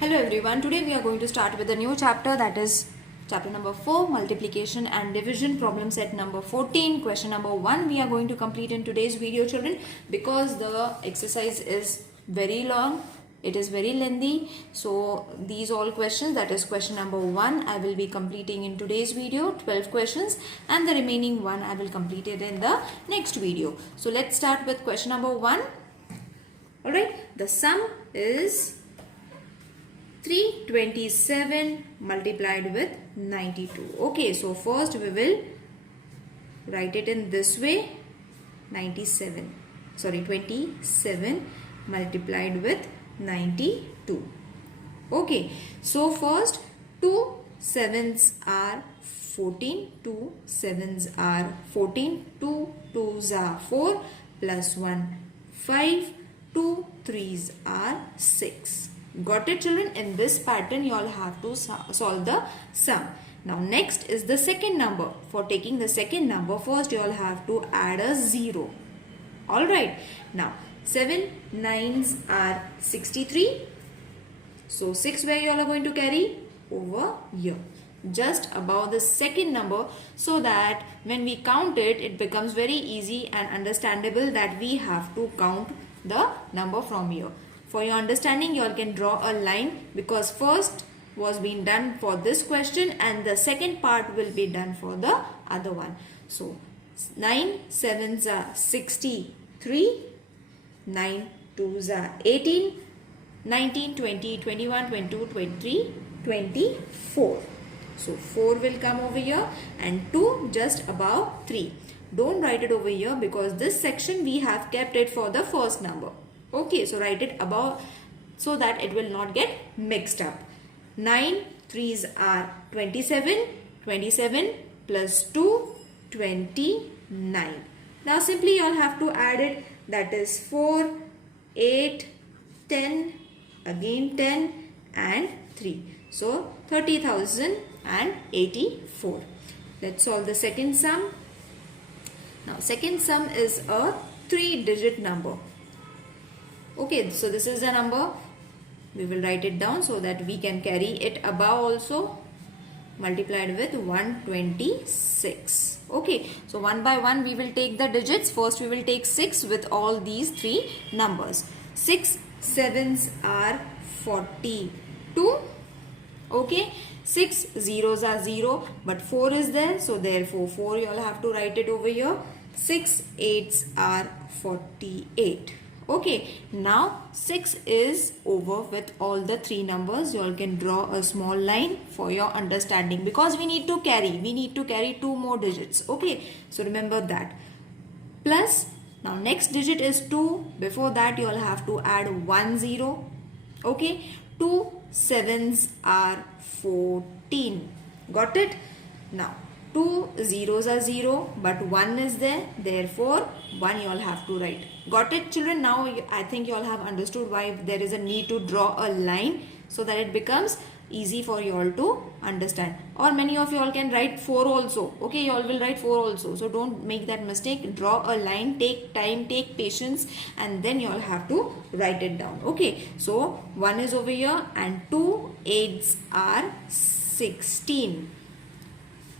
Hello everyone, today we are going to start with a new chapter, that is chapter number 4, multiplication and division, problem set number 14, question number 1 we are going to complete in today's video children, because the exercise is very long, it is very lengthy. So these all questions, that is question number 1 I will be completing in today's video, 12 questions, and the remaining one I will complete it in the next video. So let's start with question number 1. Alright, the sum is 327 multiplied with 92. Okay, so first we will write it in this way, 27 multiplied with 92. Okay, so first 2 sevens are 14, 2 sevens are 14, 2 twos are 4 plus 1 5, 2 threes are 6. Got it children? In this pattern you all have to solve the sum. Now next is the second number. For taking the second number, first you all have to add a 0. Alright. Now 7 nines are 63. So 6 where you all are going to carry? Over here. Just above the second number, so that when we count it, it becomes very easy and understandable that we have to count the number from here. For your understanding, you all can draw a line, because first was being done for this question and the second part will be done for the other one. So 9 sevens are 63, 9 twos are 18, 19, 20, 21, 22, 23, 24. So 4 will come over here and 2 just above 3. Don't write it over here, because this section we have kept it for the first number. Okay, so write it above so that it will not get mixed up. 9 threes are 27, 27 plus 2, 29. Now simply you all have to add it, that is 4, 8, 10, again 10 and 3. So 30,084. Let's solve the second sum. Now second sum is a 3-digit number. Okay, so this is the number. We will write it down so that we can carry it above also. Multiplied with 126. Okay, so one by one we will take the digits. First we will take 6 with all these 3 numbers. 6 sevens are 42. Okay, 6 zeros are 0, but 4 is there, so therefore 4 you all have to write it over here. 6 eights are 48. Okay, now 6 is over with all the 3 numbers. You all can draw a small line for your understanding, because we need to carry 2 more digits. Okay, so remember that. Plus, now next digit is 2. Before that you all have to add 1 0. Okay, 2 sevens are 14. Got it? Now 2 zeros are 0, but 1 is there, therefore 1 you all have to write. Got it children? Now I think you all have understood why there is a need to draw a line, so that it becomes easy for you all to understand. Or many of you all can write 4 also. Okay, you all will write 4 also, so don't make that mistake. Draw a line, take time, take patience, and then you all have to write it down. Okay, so 1 is over here and 2 8s are 16.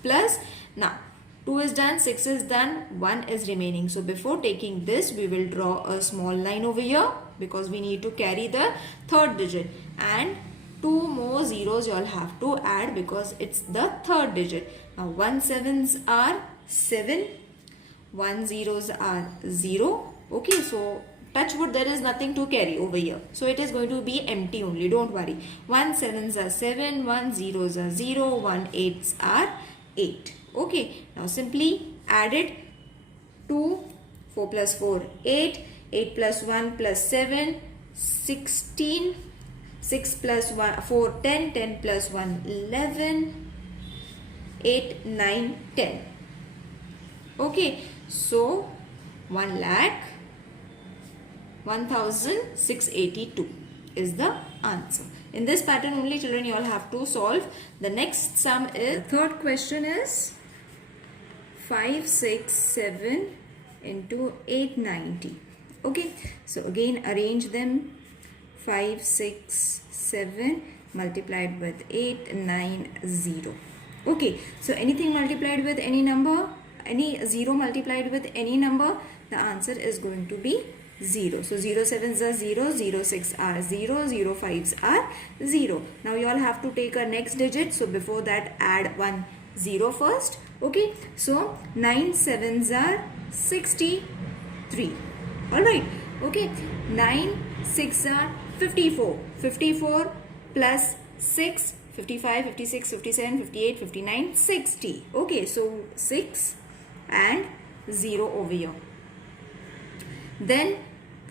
Plus, now 2 is done, 6 is done, 1 is remaining. So before taking this, we will draw a small line over here, because we need to carry the third digit, and 2 more zeros you all have to add, because it's the third digit. Now 1 sevens are 7, 1 zeros are 0. Okay, so touch wood, there is nothing to carry over here, so it is going to be empty only, don't worry. 1 sevens are 7, 1 zeros are 0, 1 eights are 8. Okay, now simply add it. 2, 4 plus 4, 8, 8 plus 1 plus 7, 16, 6 plus 1, 4, 10, 10 plus 1, 11, 8, 9, 10. Okay, so 1,0682 is the answer. In this pattern only children you all have to solve. The next sum is, the third question is 567 into 890. Okay, so again arrange them. 5, 6, 7 multiplied with 8, 9, 0. Okay, so anything multiplied with any number, any 0 multiplied with any number, the answer is going to be 0. So 0 sevens are 0, 0 6 are 0, 0 5s are 0. Now you all have to take a next digit. So before that, add 1 0 first. Okay, so 9 sevens are 63. Alright, okay, 9 6 are 54. 54 plus 6, 55, 56, 57, 58, 59, 60. Okay, so 6 and 0 over here. Then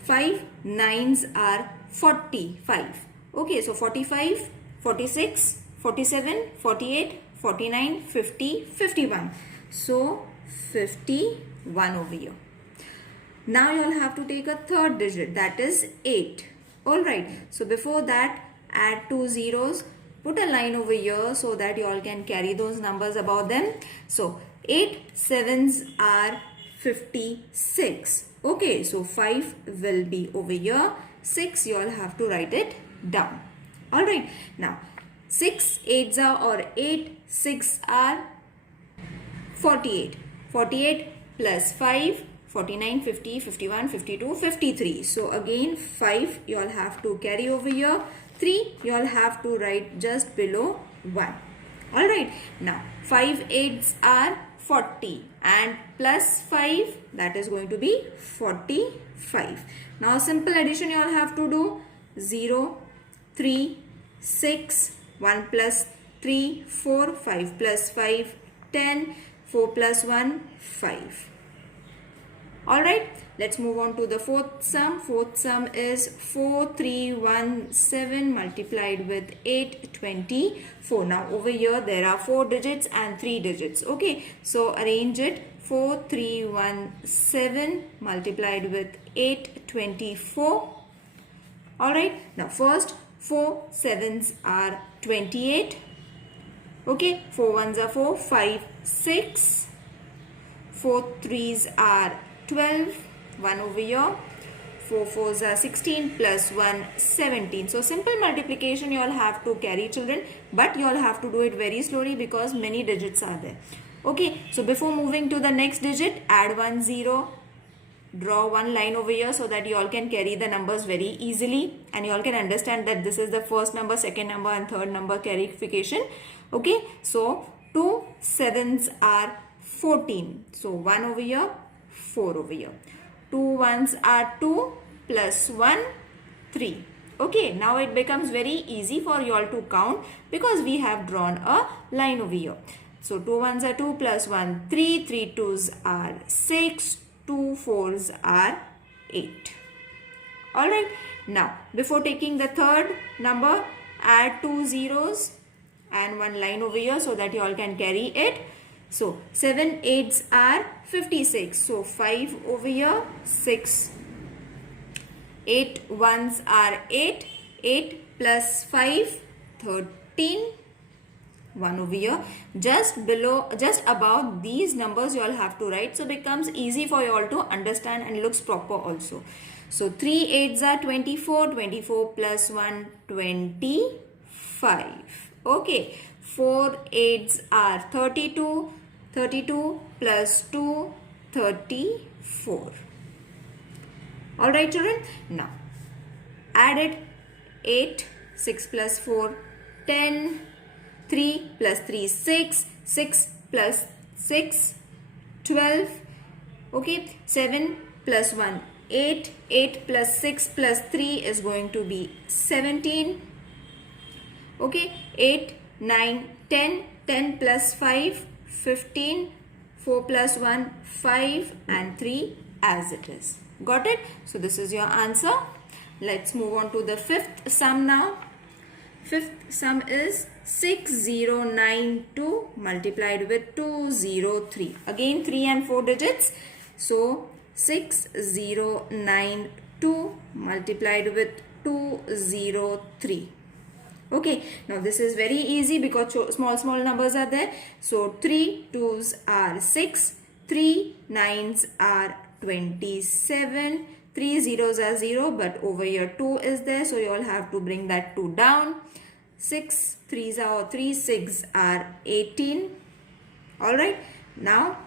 5 9s are 45. Okay, so 45, 46, 47, 48, 49, 50, 51. So 51 over here. Now you all have to take a third digit, that is 8. Alright, so before that, add 2 zeros. Put a line over here so that you all can carry those numbers above them. So 8 sevens are 56. Okay, so 5 will be over here. 6 you all have to write it down. Alright, now 6 8s are or 8 6 are 48. 48 plus 5, 49, 50, 51, 52, 53. So again 5 you all have to carry over here. 3 you all have to write just below 1. Alright, now 5 8s are 40 and plus 5, that is going to be 45. Now simple addition you all have to do. 0, 3, 6, 1 plus 3, 4, 5 plus 5, 10, 4 plus 1, 5. Alright, let's move on to the fourth sum. Fourth sum is 4317 multiplied with 824. Now over here there are 4 digits and 3 digits. Okay, so arrange it. 4317 multiplied with 824. Alright, now first 4 sevens are 28. Okay, 4 ones are 4, 5, 6. 4 threes are 12, 1 over here. 4 fours are 16 plus 1, 17. So simple multiplication you all have to carry, children, but you all have to do it very slowly because many digits are there. Okay, so before moving to the next digit, add 1 0. Draw one line over here so that you all can carry the numbers very easily and you all can understand that this is the first number, second number and third number clarification. Okay, so 2 sevens are 14. So 1 over here, 4 over here. 2 ones are 2 plus 1, 3. Okay, now it becomes very easy for you all to count because we have drawn a line over here. So 2 ones are 2 plus 1, 3. 3 twos are 6. 2 fours are 8. Alright, now before taking the third number, add 2 zeros and one line over here so that you all can carry it. So 7 8s are 56. So 5 over here, 6. 8 ones are 8. 8 plus 5, 13. 1 over here. Just below, just above these numbers you all have to write. So becomes easy for you all to understand and looks proper also. So 3 8s are 24. 24 plus 1, 25. Okay. 4 8s are 32. 32 plus 2, 34. Alright children. Now add it. 8. 6 plus 4, 10. 3 plus 3, 6. 6 plus 6, 12. Okay. 7 plus 1, 8. 8 plus 6 plus 3 is going to be 17. Okay. 8, 9, 10. 10 plus 5, 15. 4 plus 1, 5 and 3 as it is. Got it? So this is your answer. Let's move on to the fifth sum now. Fifth sum is 6092 multiplied with 203. Again 3 and 4 digits. So 6092 multiplied with 203. Okay, now this is very easy because small numbers are there. So 3 2s are 6, 3 9s are 27, 3 zeros are 0, but over here 2 is there, so you all have to bring that 2 down. 6 3s are 3, 6 are 18. Alright, now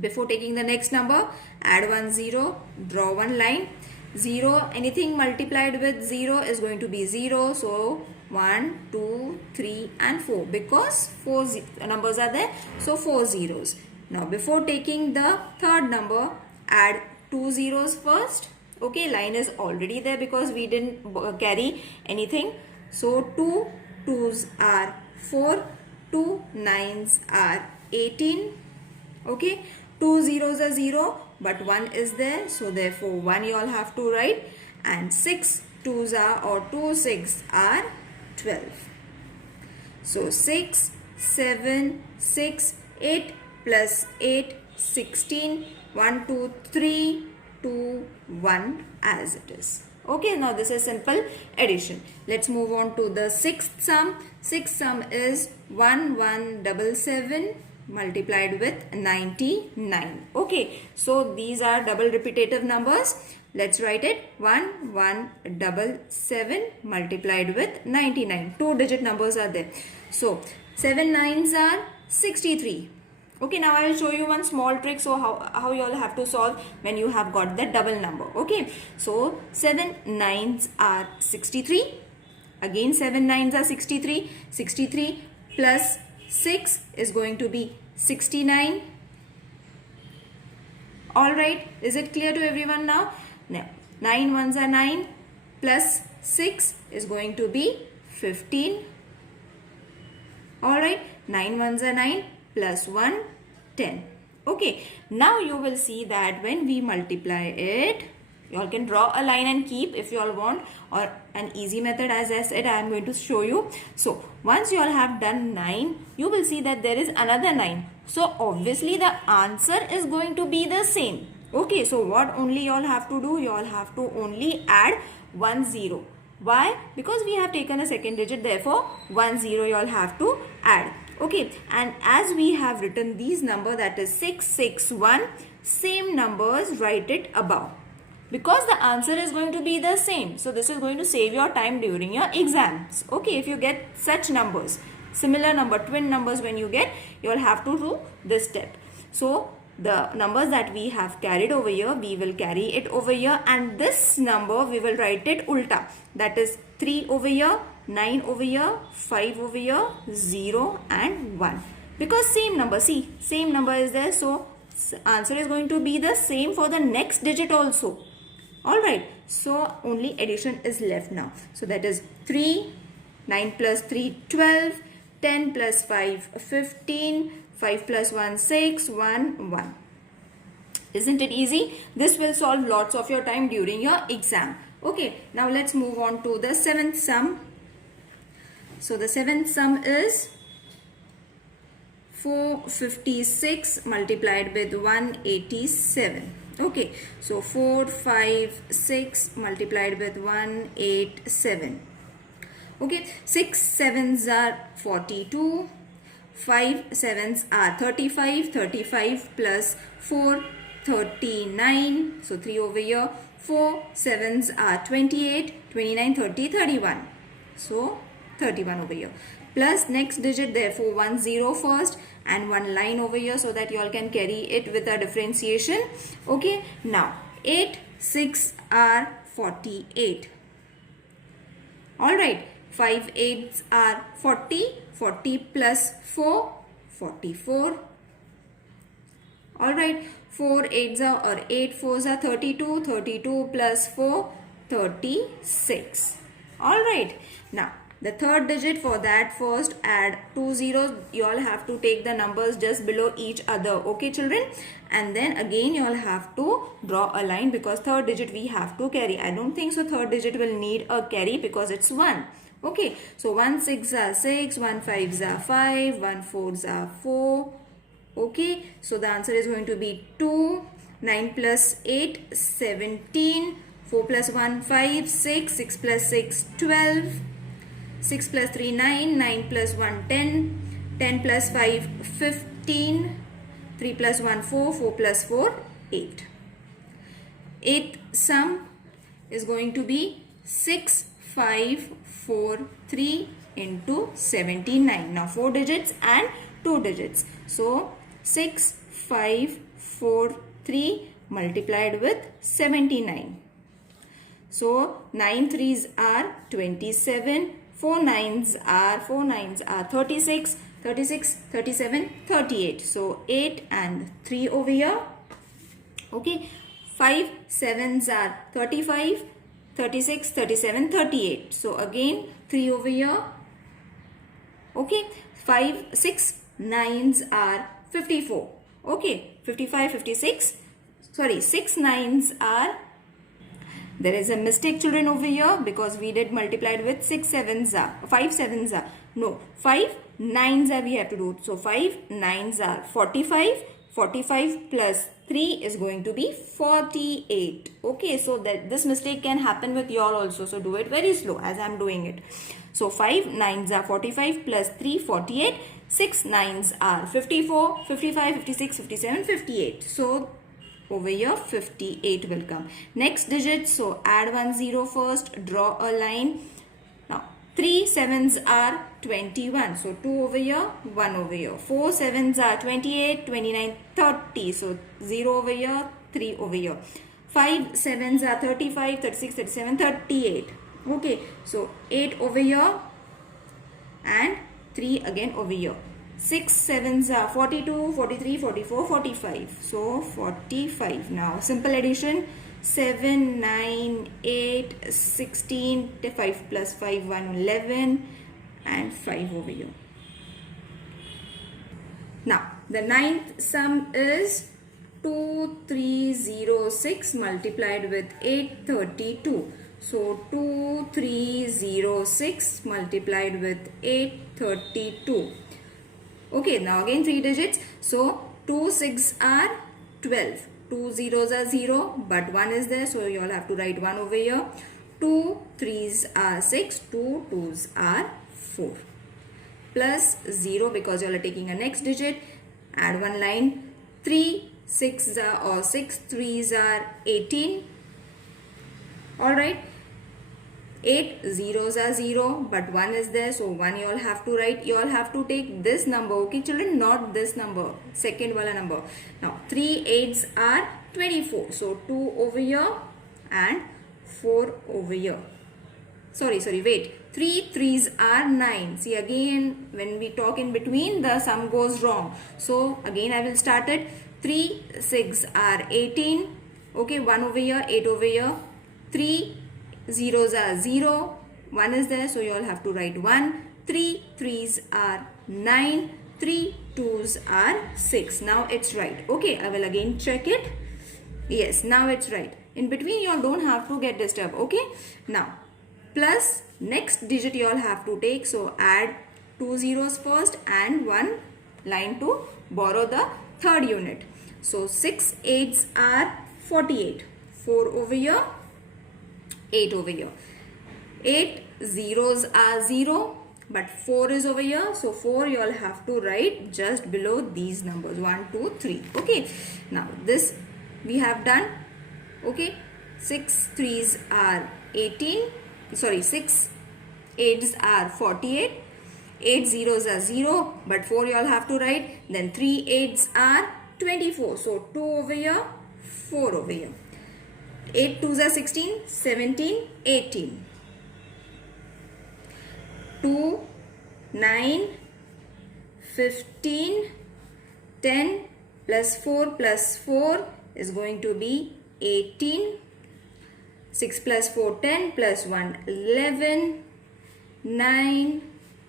before taking the next number, add 1 0, draw one line. 0, anything multiplied with 0 is going to be 0. So 1, 2, 3 and 4, because 4 numbers are there, so 4 zeros. Now before taking the third number, add 2 zeros first. Okay, line is already there because we didn't carry anything. So 2 2s are 4, 2 9s are 18. Okay, 2 zeros are 0, but 1 is there, so therefore 1 you all have to write, and 6 2s are, or 2 6 are 12. So 6 7 6 8 plus 8 16, 1 2 3 2 1 as it is. Okay, now this is simple addition. Let's move on to the sixth sum. Sixth sum is 1177 multiplied with 99. Okay, so these are double repetitive numbers. Let's write it. 1177 multiplied with 99. 2-digit numbers are there. So 7 9s are 63. Okay, now I will show you one small trick, so how you all have to solve when you have got the double number. Okay, so 7 9s are 63. Again 7 9s are 63. 63 plus 6 is going to be 69. Alright, is it clear to everyone now? Now 9 1s are 9 plus 6 is going to be 15. Alright, 9 1s are 9 plus 1 10. Okay, now you will see that when we multiply it, you all can draw a line and keep if you all want, or an easy method, as I said, I am going to show you. So once you all have done 9, you will see that there is another 9. So obviously the answer is going to be the same. Okay, so what only you all have to do? You all have to only add 1 0. Why? Because we have taken a second digit, therefore 1 0 you all have to add. Okay, and as we have written these numbers, that is 661, same numbers, write it above. Because the answer is going to be the same. So this is going to save your time during your exams. Okay, if you get such numbers, similar number, twin numbers when you get, you will have to do this step. So the numbers that we have carried over here, we will carry it over here, and this number we will write it ulta. That is 3 over here, 9 over here, 5 over here, 0 and 1. Because same number, see, same number is there, so answer is going to be the same for the next digit also. Alright, so only addition is left now. So that is 3, 9 plus 3, 12, 10 plus 5, 15, 5 plus 1, 6, 1, 1. Isn't it easy? This will solve lots of your time during your exam. Okay, now let's move on to the seventh sum. So the seventh sum is 456 multiplied with 187. Okay, so 4 5 6 multiplied with 187. Okay, 6 7s are 42, 5 7s are 35, 35 plus 4 39, so 3 over here, 4 7s are 28, 29 30 31, so 31 over here, plus next digit, therefore 1 0 first and one line over here, so that you all can carry it with a differentiation. Okay, now 8 6 are 48. Alright, 5 8s are 40, 40 plus 4 44. Alright, 4 8s are, or 8 4s are 32, 32 plus 4 36. Alright, now the third digit, for that first add 2 zeros. You all have to take the numbers just below each other. Okay children, and then again you all have to draw a line, because third digit we have to carry. I don't think so third digit will need a carry because it's 1. Okay, so 1 6 are 6, 1 5s are 5, 1 4s are 4. Okay, so the answer is going to be 2. 9 plus 8 17, 4 plus 1 5, 6, 6 plus 6 12, 6 plus 3 9, 9 plus 1 10, 10 plus 5 15, 3 plus 1 4, 4 plus 4 8. eighth sum is going to be 6543 into 79. Now 4 digits and 2 digits. So 6543 multiplied with 79. So 9 threes are 27, 4 nines are 36, 36, 37, 38. So 8 and 3 over here. Okay, 5 sevens are 35, 36, 37, 38. So again 3 over here. Okay, 6 nines are 54. Okay, 55, 56. Sorry, 6 nines are, there is a mistake children over here because we did multiplied with 6 sevens are, 5 sevens are, no, 5 nines are we have to do. So 5 nines are 45, 45 plus 3 is going to be 48. Okay, so that this mistake can happen with you all also. So do it very slow as I am doing it. So 5 nines are 45 plus 3 48. 6 nines are 54, 55, 56, 57, 58. So over here 58 will come. Next digit, so add 1 0 first, draw a line. Now 3 sevens are 21. So 2 over here, 1 over here. 4 sevens are 28, 29, 30. So 0 over here, 3 over here. 5 sevens are 35, 36, 37, 38. Okay, so 8 over here and 3 again over here. 6 sevens are 42, 43, 44, 45. So 45. Now simple addition. 7, 9, 8, 16, 5 plus 5, 1, 11 and 5 over here. Now the ninth sum is 2306 multiplied with 832. So 2306 multiplied with 832. Okay, now again 3 digits. So 2 6 are 12. 2 zeros are 0, but 1 is there. So you all have to write 1 over here. 2 3s are 6. 2 2s are 4. Plus 0 because you all are taking a next digit. Add one line. 3 6 are or 6 3s are 18. Alright. 8 zeros are 0, but 1 is there, so 1 you all have to write. You all have to take this number, okay children, not this number, second wala number. Now 3 8s are 24, so 2 over here and 4 over here. Sorry, wait, 3 3s are 9. See, again when we talk in between, the sum goes wrong. So again I will start it. 3 6 are 18. Okay, 1 over here, 8 over here. 3 zeros are 0, 1 is there, so you all have to write 1. 3 3s are 9, 3 2s are 6. Now it's right. Okay, I will again check it. Yes, now it's right. In between you all don't have to get disturbed. Okay, now plus next digit you all have to take, so add 2 zeros first and 1 line to borrow the third unit. So 6 8s are 48. 4 over here, 8 over here. 8 zeros are 0, but 4 is over here. So 4 you all have to write just below these numbers. 1, 2, 3. Okay. Now this we have done. Okay. 6 3s are 18. Sorry, 6 8s are 48. 8 zeros are 0, but 4 you all have to write. Then 3 8s are 24. So 2 over here, 4 over here. 8 2s are 16, 17, 18. 2, 9, 15, 10 plus 4 is going to be 18. 6 plus 4, 10 plus 1, 11, 9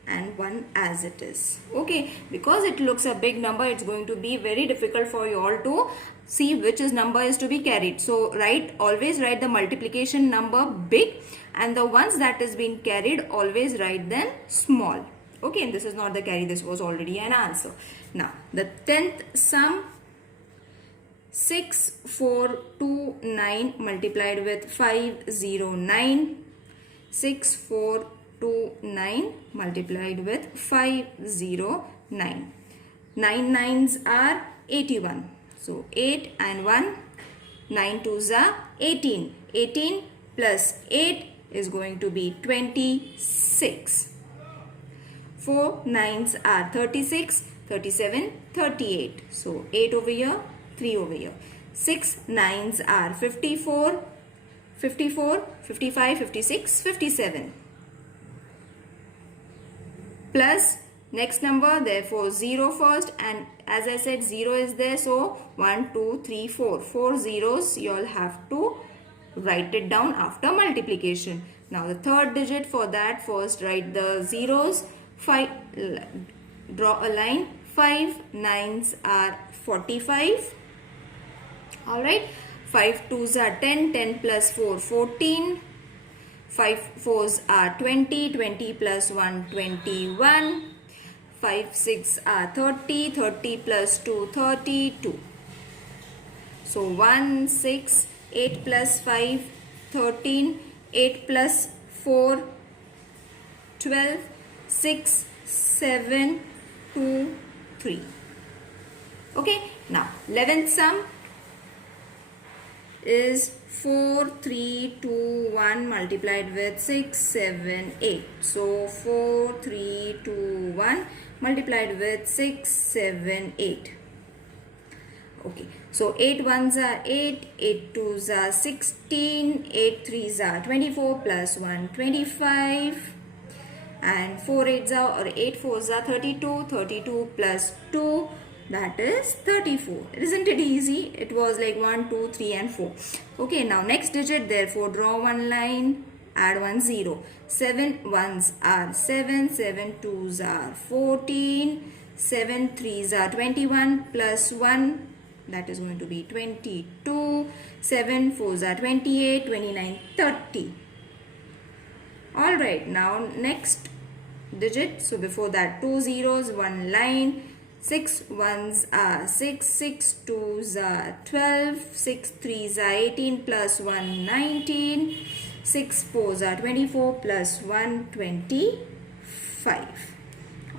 and 1 as it is. Okay, because it looks a big number, it's going to be very difficult for you all to see which number is to be carried. So always write the multiplication number big, and the ones that is being carried, always write them small. Okay, and this is not the carry, this was already an answer. Now the 10th sum, 6429 multiplied with 509. 6429 multiplied with 509. 9 nines are 81. So 8 and 1, 9 2s are 18. 18 plus 8 is going to be 26. 4 9s are 36, 37, 38. So 8 over here, 3 over here. 6 9s are 54, 54, 55, 56, 57. Plus next number, therefore 0 first, and as I said 0 is there, so 1 2 3 4. 4 zeros you all have to write it down after multiplication. Now the third digit, for that first write the zeros. 5, draw a line. 5 9s are 45. Alright, 5 2s are 10, 10 plus 4 14. 5 4s are 20, 20 plus 1 21. 5 6 are 30, 30 plus 2 32. So 1 6, 8 plus 5 13, 8 plus 4 12, 6 7 2 3. Okay, now 11th sum is 4 3 2 1 multiplied with 6 7 8. So 4 3 2 1 multiplied with 6 7 8. Okay, so 8 1s are 8, 8 2s are 16, 8 3s are 24 plus 1 25, and 4 8s are, or 8 4s are 32, 32 plus 2, that is 34. Isn't it easy? It was like 1 2 3 and 4. Okay, now next digit, therefore draw one line, add 1 0. 7 1s are 7, 7 2s are 14, 7 3s are 21 plus 1, that is going to be 22, 7 4s are 28, 29, 30. Alright, now next digit, so before that 2 zeros, 1 line. 6 1s are 6, 6 2s are 12, 6 3s are 18 plus 1 19, 6 4s are 24 plus 1 25.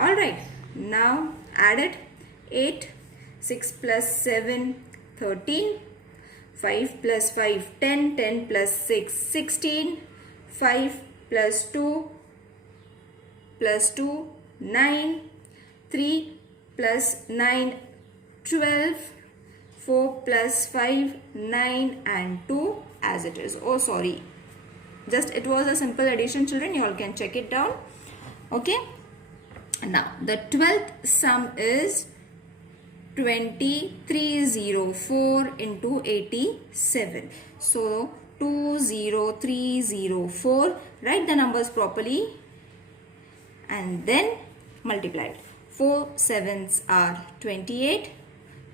Alright, now add it. 8, 6 plus 7 13, 5 plus 5 10, 10 plus 6 16, 5 plus 2 plus 2 9, 3 plus 9 12, 4 plus 5 9 and 2 as it is. Oh sorry, just it was a simple addition children, you all can check it down. Okay, now the 12th sum is 2304 into 87. So 20304, write the numbers properly and then multiply it. 4 7s are 28,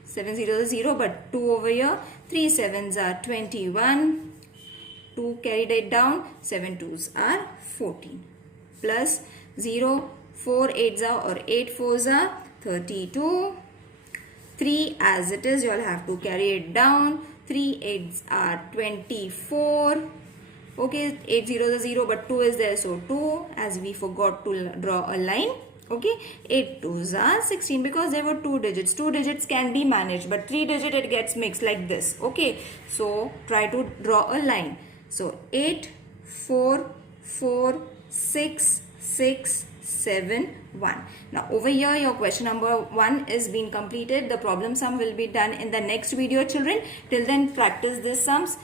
7 0 is 0 but 2 over here. 3 7s are 21, 2 carried it down, 7 2s are 14 plus 0, 4 8s are, or 8 4s are 32, 3 as it is, you all have to carry it down, 3 8s are 24. Okay, 8 0 is 0 but 2 is there, so 2, as we forgot to draw a line. Okay, 8 2s are 16 because there were 2 digits. 2 digits can be managed, but 3 digit it gets mixed like this. Okay, so try to draw a line. So 8 4 4 6 6 7 1. Now over here your question number 1 is being completed. The problem sum will be done in the next video children. Till then practice these sums.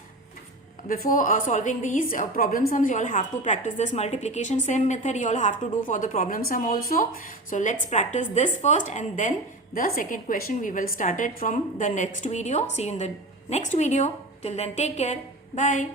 Before solving these problem sums, you all have to practice this multiplication. Same method you all have to do for the problem sum also. So let's practice this first and then the second question we will start it from the next video. See you in the next video. Till then take care. Bye.